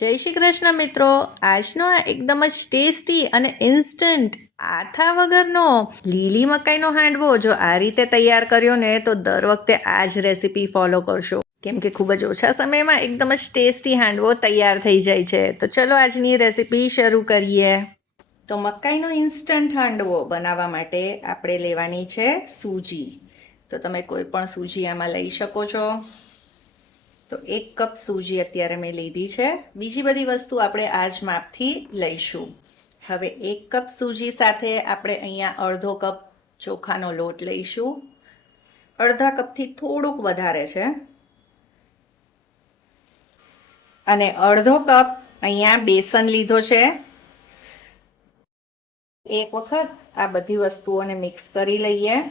જય શ્રી કૃષ્ણ મિત્રો. આજનો આ એકદમ જ ટેસ્ટી અને ઇન્સ્ટન્ટ આથા વગરનો લીલી મકાઈનો હાંડવો જો આ રીતે તૈયાર કર્યો ને તો દર વખતે આ જ રેસીપી ફોલો કરશો, કેમ કે ખૂબ જ ઓછા સમયમાં એકદમ જ ટેસ્ટી હાંડવો તૈયાર થઈ જાય છે. તો ચલો આજની રેસીપી શરૂ કરીએ. તો મકાઈનો ઇન્સ્ટન્ટ હાંડવો બનાવવા માટે આપણે લેવાની છે સૂજી. તો તમે કોઈ પણ સૂજી આમાં લઈ શકો છો. તો 1 કપ સૂજી અત્યારે મેં લીધી છે. બીજી બધી વસ્તુ આપણે આ જ માપથી લઈશું. હવે 1 કપ સૂજી સાથે આપણે અહીંયા અડધો કપ ચોખાનો લોટ લઈશું. અડધા કપથી થોડુંક વધારે છે. અને અડધો કપ અહીંયા બેસન લીધો છે. એક વખત આ બધી વસ્તુઓને મિક્સ કરી લઈએ.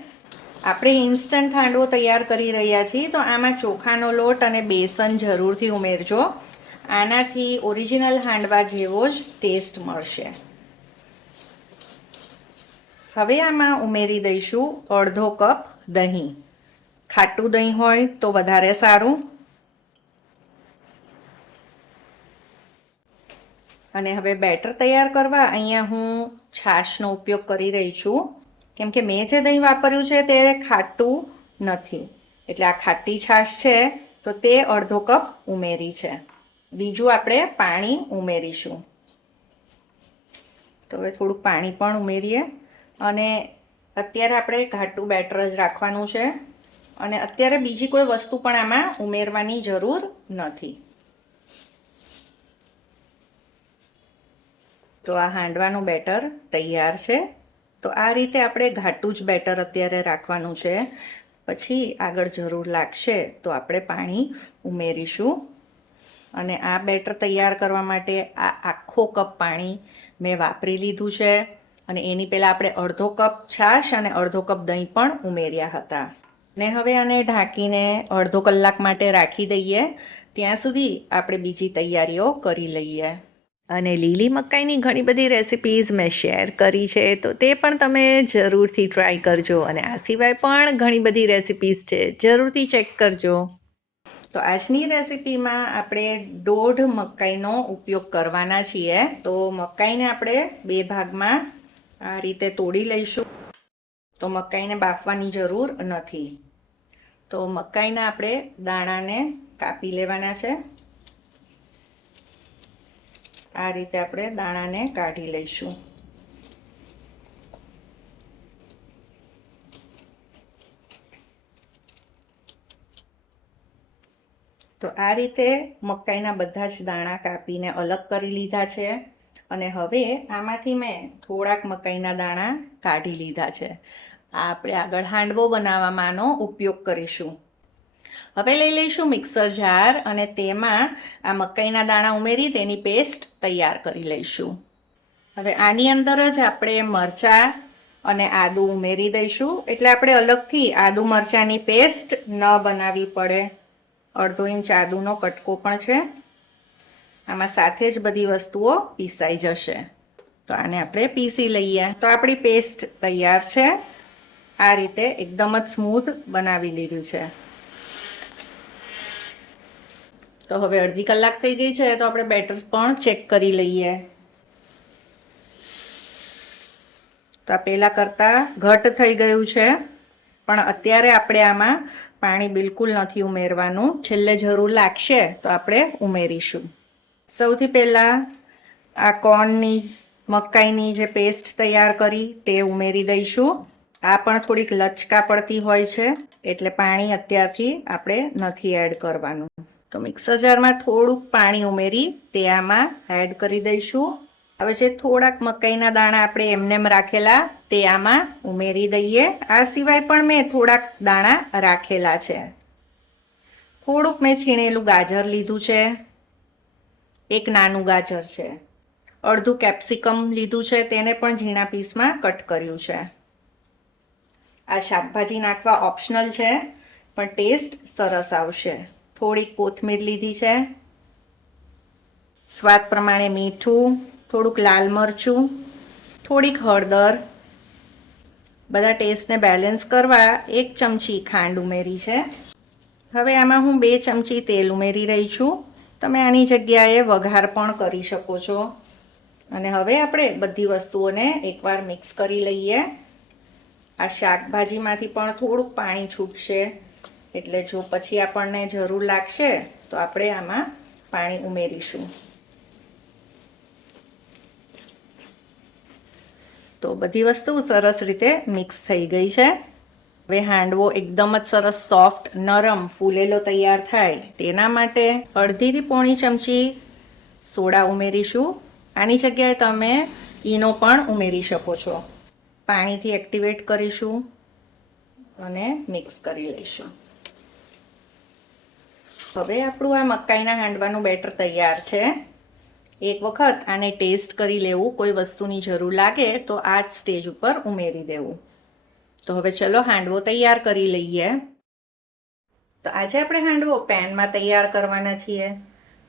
આપણે ઇન્સ્ટન્ટ હાંડવો તૈયાર કરી રહ્યા છીએ, તો આમાં ચોખાનો લોટ અને બેસન જરૂરથી ઉમેરજો. આનાથી ઓરિજિનલ હાંડવા જેવો જ ટેસ્ટ મળશે. હવે આમાં ઉમેરી દઈશું અડધો કપ દહીં. ખાટું દહીં હોય તો વધારે સારું. અને હવે બેટર તૈયાર કરવા અહીંયા હું છાશનો ઉપયોગ કરી રહી છું, કેમ કે મેં જે દહીં વાપર્યું છે તે ખાટું નથી, એટલે આ ખાટી છાશ છે તો તે અડધો કપ ઉમેરી છે. બીજું આપણે પાણી ઉમેરીશું. તો હવે થોડુંક પાણી પણ ઉમેરીએ. અને અત્યારે આપણે ઘાટું બેટર જ રાખવાનું છે. અને અત્યારે બીજી કોઈ વસ્તુ પણ આમાં ઉમેરવાની જરૂર નથી. તો આ હાંડવાનું બેટર તૈયાર છે. તો આ રીતે આપણે ઘાટું જ બેટર અત્યારે રાખવાનું છે. પછી આગળ જરૂર લાગશે તો આપણે પાણી ઉમેરીશું. અને આ બેટર તૈયાર કરવા માટે આ આખો કપ પાણી મેં વાપરી લીધું છે. અને એની પહેલાં આપણે અડધો કપ છાશ અને અડધો કપ દહીં પણ ઉમેર્યા હતા. ને હવે આને ઢાંકીને અડધો કલાક માટે રાખી દઈએ. ત્યાં સુધી આપણે બીજી તૈયારીઓ કરી લઈએ. અને લીલી મકાઈની ઘણી બધી રેસિપીઝ મેં શેર કરી છે, તો તે પણ તમે જરૂરથી ટ્રાય કરજો. અને આ સિવાય પણ ઘણી બધી રેસિપીઝ છે, જરૂરથી ચેક કરજો. તો આજની રેસિપીમાં આપણે 1.5 મકાઈનો ઉપયોગ કરવાના છીએ. તો મકાઈને આપણે 2 ભાગમાં આ રીતે તોડી લઈશું. તો મકાઈને બાફવાની જરૂર નથી. તો મકાઈના આપણે દાણાને કાપી લેવાના છે. આ રીતે આપણે દાણાને કાઢી લઈશું. તો આ રીતે મકાઈના બધા જ દાણા કાપીને અલગ કરી લીધા છે. અને હવે આમાંથી મેં થોડાક મકાઈના દાણા કાઢી લીધા છે. આ આપણે આગળ હાંડવો બનાવવામાં આનો ઉપયોગ કરીશું. હવે લઈ લઈશું મિક્સર જાર અને તેમાં આ મકાઈના દાણા ઉમેરી તેની પેસ્ટ તૈયાર કરી લઈશું. હવે આની અંદર જ આપણે મરચાં અને આદું ઉમેરી દઈશું, એટલે આપણે અલગથી આદુ મરચાંની પેસ્ટ ન બનાવવી પડે. 1/2 ઇંચ આદુનો કટકો પણ છે. આમાં સાથે જ બધી વસ્તુઓ પીસાઈ જશે. તો આને આપણે પીસી લઈએ. તો આપણી પેસ્ટ તૈયાર છે. આ રીતે એકદમ જ સ્મૂથ બનાવી લીધું છે. તો હવે અડધી કલાક થઈ ગઈ છે, તો આપણે બેટર પણ ચેક કરી લઈએ. તો આ પહેલાં કરતાં ઘટ થઈ ગયું છે, પણ અત્યારે આપણે આમાં પાણી બિલકુલ નથી ઉમેરવાનું. છેલ્લે જરૂર લાગશે તો આપણે ઉમેરીશું. સૌથી પહેલાં આ કોર્નની મકાઈની જે પેસ્ટ તૈયાર કરી તે ઉમેરી દઈશું. આ પણ થોડીક લચકા પડતી હોય છે, એટલે પાણી અત્યારથી આપણે નથી એડ કરવાનું. તો મિક્સર જારમાં થોડુંક પાણી ઉમેરી તે આમાં એડ કરી દઈશું. હવે જે થોડાક મકાઈના દાણા આપણે એમનેમ રાખેલા તે આમાં ઉમેરી દઈએ. આ સિવાય પણ મેં થોડાક દાણા રાખેલા છે. થોડુંક મેં છીણેલું ગાજર લીધું છે. એક નાનું ગાજર છે. અડધું કેપ્સિકમ લીધું છે, તેને પણ ઝીણા પીસમાં કટ કર્યું છે. આ શાકભાજી નાખવા ઓપ્શનલ છે, પણ ટેસ્ટ સરસ આવશે. થોડીક કોથમીર લીધી છે. સ્વાદ પ્રમાણે મીઠું, થોડુંક લાલ મરચું, થોડીક હળદર. બધા ટેસ્ટને બેલેન્સ કરવા 1 ચમચી ખાંડ ઉમેરી છે. હવે આમાં હું 2 ચમચી તેલ ઉમેરી રહી છું. તમે આની જગ્યાએ વઘાર પણ કરી શકો છો. અને હવે આપણે બધી વસ્તુઓને એકવાર મિક્સ કરી લઈએ. આ શાકભાજીમાંથી પણ થોડુંક પાણી છૂટશે, એટલે જો પછી આપણને જરૂર લાગશે તો આપણે આમાં પાણી ઉમેરીશું. તો બધી વસ્તુ સરસ રીતે મિક્સ થઈ ગઈ છે. હવે હાંડવો એકદમ જ સરસ સોફ્ટ, નરમ, ફૂલેલો તૈયાર થાય તેના માટે અડધીથી પોણી ચમચી સોડા ઉમેરીશું. આની જગ્યાએ તમે ઈનો પણ ઉમેરી શકો છો. પાણીથી એક્ટિવેટ કરીશું અને મિક્સ કરી લઈશું. હવે આપણું આ મકાઈના હાંડવાનું બેટર તૈયાર છે. એક વખત આને ટેસ્ટ કરી લેવું. કોઈ વસ્તુની જરૂર લાગે તો આ જ સ્ટેજ ઉપર ઉમેરી દેવું. તો હવે ચલો હાંડવો તૈયાર કરી લઈએ. તો આજે આપણે હાંડવો પેનમાં તૈયાર કરવાના છીએ.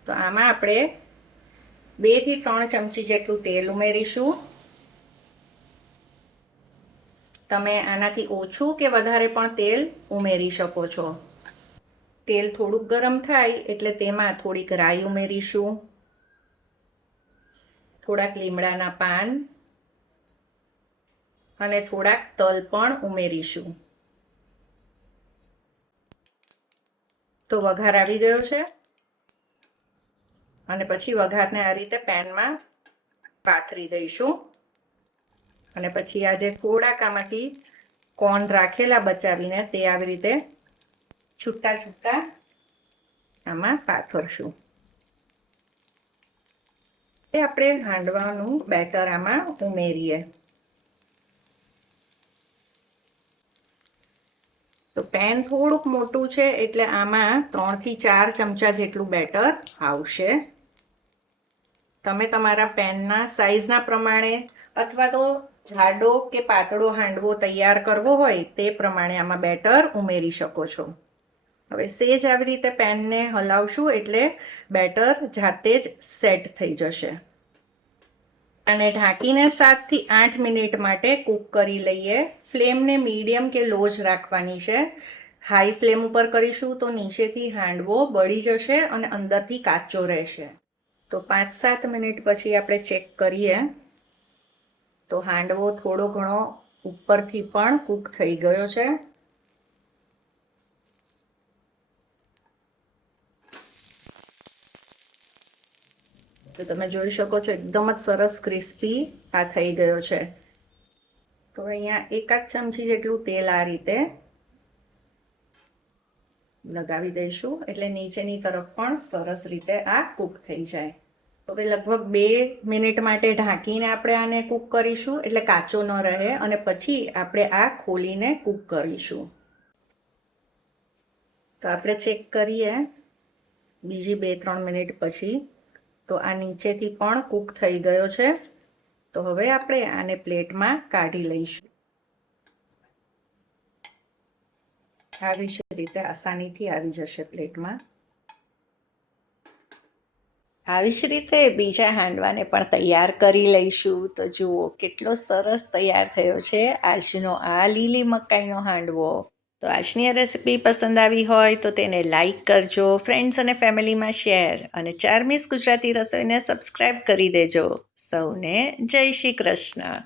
તો આમાં આપણે 2 થી 3 ચમચી જેટલું તેલ ઉમેરીશું. તમે આનાથી ઓછું કે વધારે પણ તેલ ઉમેરી શકો છો. તેલ થોડુંક ગરમ થાય એટલે તેમાં થોડીક રાઈ ઉમેરીશું, થોડાક લીમડાના પાન અને થોડાક તલ પણ ઉમેરીશું. તો વઘાર આવી ગયો છે અને પછી વઘારને આ રીતે પેનમાં પાથરી દઈશું. અને પછી આજે થોડાક આમાંથી કોર્ન રાખેલા બચાવીને તે આવી રીતે છૂટા છૂટા આમાં પાથરશું. એ આપણે હાંડવાનું બેટર આમાં ઉમેરીએ. તો પેન થોડુંક મોટું છે એટલે આમાં 3 થી 4 ચમચા જેટલું બેટર આવશે. તમે તમારા પેનના સાઈઝના પ્રમાણે અથવા તો જાડો કે પાતળો હાંડવો તૈયાર કરવો હોય તે પ્રમાણે આમાં બેટર ઉમેરી શકો છો. હવે સેજ આવી રીતે પેનને હલાવશું એટલે બેટર જાતે જ સેટ થઈ જશે. અને ઢાંકીને 7 થી 8 મિનિટ માટે કૂક કરી લઈએ. ફ્લેમને મીડિયમ કે લો જ રાખવાની છે. હાઈ ફ્લેમ ઉપર કરીશું તો નીચેથી હાંડવો બળી જશે અને અંદરથી કાચો રહેશે. તો 5-7 મિનિટ પછી આપણે ચેક કરીએ તો હાંડવો થોડો ઘણો ઉપરથી પણ કૂક થઈ ગયો છે. તો તમે જોઈ શકો છો એકદમ જ સરસ ક્રિસ્પી આ થઈ ગયો છે. તો અહીંયા 1 ચમચી જેટલું તેલ આ રીતે લગાવી દઈશું એટલે નીચેની તરફ પણ સરસ રીતે આ કૂક થઈ જાય. તો હવે લગભગ 2 મિનિટ માટે ઢાંકીને આપણે આને કૂક કરીશું એટલે કાચો ન રહે અને પછી આપણે આ ખોલીને કૂક કરીશું. તો આપણે ચેક કરીએ બીજી 2-3 મિનિટ પછી તો આ નીચેથી પણ કૂક થઈ ગયો છે. તો હવે આપણે આને પ્લેટમાં કાઢી લઈશું. આવી જ રીતે આસાનીથી આવી જશે પ્લેટમાં. આવી જ રીતે બીજા હાંડવાને પણ તૈયાર કરી લઈશું. તો જુઓ કેટલો સરસ તૈયાર થયો છે આજનો આ લીલી મકાઈનો હાંડવો. તો આજની આ રેસીપી પસંદ આવી હોય તો તેને લાઈક કરજો, ફ્રેન્ડ્સ અને ફેમિલીમાં શેર અને ચાર્મીસ ગુજરાતી રસોઈને સબસ્ક્રાઈબ કરી દેજો. સૌને જય શ્રી કૃષ્ણ.